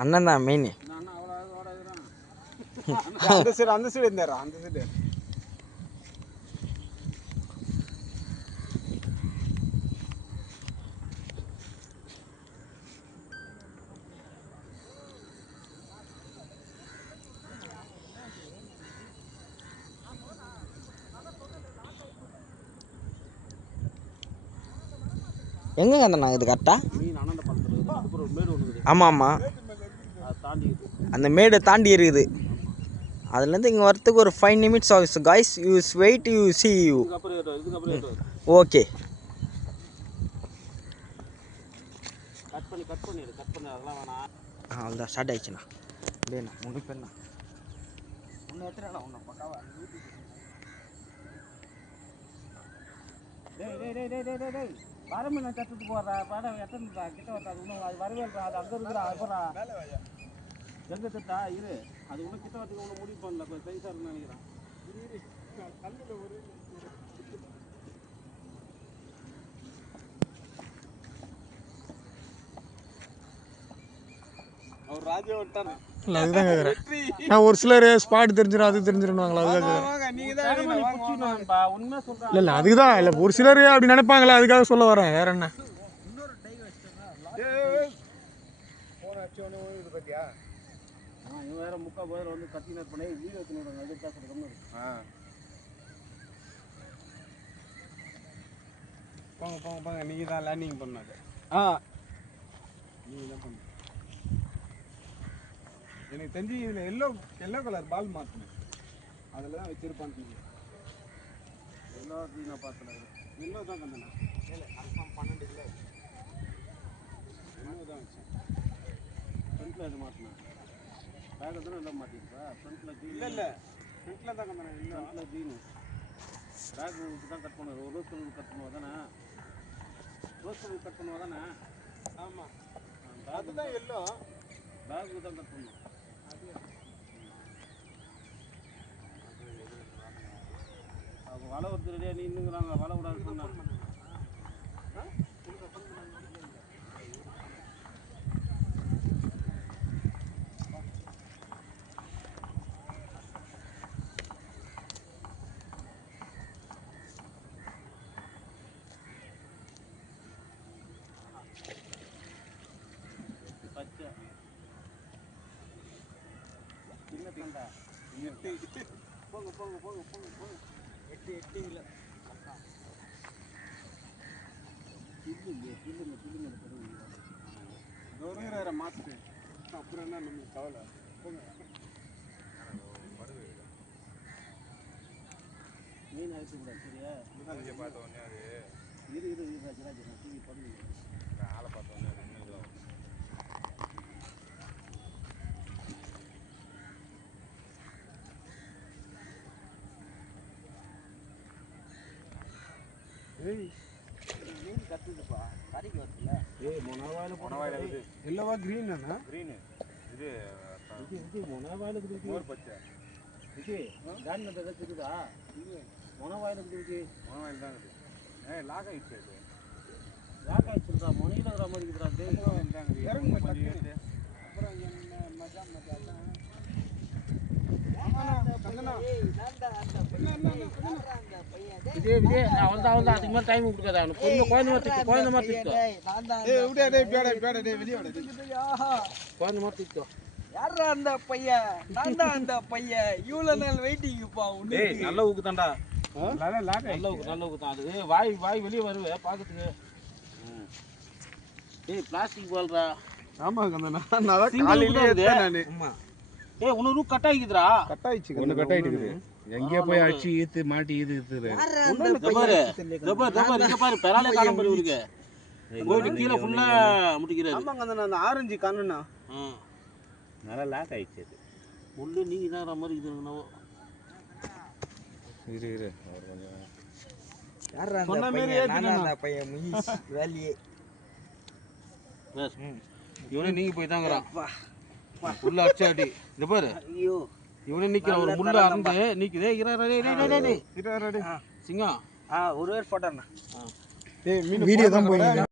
அண்ணன் தான் மெயின். அந்த சைடு இருந்தாரா? அந்த சைடு எங்கங்க அந்த இது கரெக்டாக? ஆமாம் ஆமாம், அந்த மேடை தாண்டி இருக்குது. அதுலேருந்து இங்கே வரத்துக்கு ஒரு 5 நிமிட்ஸ் ஆகுது காய்ஸ். யூஸ் wait, you see you. Okay, அவ்வளோதான் ஸ்டார்ட் ஆயிடுச்சுண்ணா. டேண்ணா ஒன்று பேர்ண்ணா ஒன்று எடுத்துறேண்ணா ஒன்று பக்காவா. வரமீன் சத்துக்கு போடுறா படம் எத்தனை கிட்ட வராது இன்னும். அது வரவே இல்லை, அது அங்கே இருக்கிறா. அதுப்பா எங்கே தட்டா இரு, அது இன்னும் கிட்ட வரத்துக்கு ஒன்று முடிவு பண்ணல. இப்போ சைஸாக இருக்குன்னு நினைக்கிறேன். அவர் ராஜா விட்டார். இல்லை அதுதான் கேட்குறேன் நான். ஒரு சிலர் ஸ்பாட் தெரிஞ்சிடும் அது தெரிஞ்சிருவாங்களா? அதுதான் இல்லை இல்லை அதுக்கு தான். இல்லை ஒரு சிலர் அப்படி நினைப்பாங்களே, அதுக்காக சொல்ல வரேன். வேற என்ன? வேற முக்கா போதில் வந்து கத்தினர் பண்ணி வீடியோ எடுத்துன்னு எதிர்பார்க்குறது. போங்க போங்க போங்க, நீங்கள் தான் லேண்டிங் பண்ணாது. நீங்கள் தான் பண்ண. எனக்கு தெரிஞ்சு இதில் எல்லோ கலர் பால் மாற்றணும். அதில் தான் வச்சுருப்பான்னு. எல்லோ நான் பார்த்தேன். எல்லோ தான் கந்தனா. இல்லை கன்ஃபார்ம் 12 கிலோ எல்லோ தான் வச்சேன். ஃப்ரண்ட்டில் அது மாற்றினேன். பேக் தான் எல்லாம் மாட்டிருப்பா. ஃப்ரண்ட்டில் க்ரீன். இல்லை ஃப்ரண்ட்டில் தான் கந்தனா. இல்லை ஃப்ரண்ட்டில் க்ரீனு. பேக் உங்களுக்கு தான் கட் பண்ணுவார். ஒரு ரோஸ் கலர் கட் பண்ணுவா தானே? ரோஸ் கலர் கட் பண்ணுவா தானே? ஆமாம், அதுதான் எல்லோ. பேக்கு தான் கட் பண்ணுவோம். அப்போ வலை ஒருத்தருடைய நின்றுங்கிறாங்க. வலை விடாது சொன்னாங்க. பச்சை சின்ன தண்டா. போங்க போங்க போங்க போங்க போங்க. 8 இல்லை பில்லுங்க மாற்று. அப்புறம் என்ன நம்மளுக்கு கவலை. போங்க மீன் அழைக்கக்கூடாது சரியா? பார்த்த உடனே அது இது ராஜராஜ் டிவி பண்ணுங்க. ஆளை பார்த்த உடனே மீன் கட்டுதுப்பா. கறிக்கு வருதுல்ல. மொனவாயில் இருக்குது. இல்லவா க்ரீன் அண்ணா? க்ரீனு இது இது மொனவாயில் இருக்குது. மோர் பச்சை இது ஜான் நட்ட ஏதாச்சும் இருக்குதா? இது மொனவாயில் இருக்குது. மொனவாயில் தான் இருக்குது. லாக் ஆகிடுச்சு. அது லாக் ஆகிடுச்சுடா. மொனையில் இருக்கிற மாதிரி இருக்குதா? இறங்கு அப்புறம் என்ன மஜா மஜா. அவள்தான் அதுக்கு மேலே டைம் கொடுக்காது. அவனுக்கு குழந்தை மாதிரி திக்கோ. யாரா அந்த பையன்? நான் தான் அந்த பையன். இவ்வளோ நாள் வெயிட்டிங்கப்பா. நல்ல ஊக்கு தான்டா. நல்ல ஊக்கு தான். அது வாய் வெளியே வருவே பார்க்கறதுக்கு. பிளாஸ்டிக் பால்ரா. ஆமாங்க ஆமா. உனக்கு கட் ஆகிக்குதுடா. கட் ஆயிடுச்சு. ஒன்று கட் ஆகிட்டு எங்கேயோ போய் அடிச்சு ஈத்து மாட்டி ஈத்து பாரு. பெறாலே காலம் பண்ணி இருக்கு. போயிட்டு கீழே ஃபுல்லா முட்டிக்கிறாரு. ஆமாங்க அந்த ஆரஞ்சு கண்ணுண்ணா நல்லா லாக் ஆயிடுச்சு. அது முள்ளு நீங்க தான் மாதிரி இருக்குதுங்கண்ணா. இரு அவர் கொஞ்சம் யாரா அந்த பையன்? நான் அந்த பையன் முயிஸ் வேலியே. இவனே நீங்க போய் தாங்கறான். புல்ல அடிச்சாடி இந்த பாரு. ஐயோ இவனே நிக்கிற ஒரு முள்ள அறந்து நிக்குதே. இரா சிங்கம். ஒரு வேர் போட்டறனா. வீடியோ தான் போயிங்க.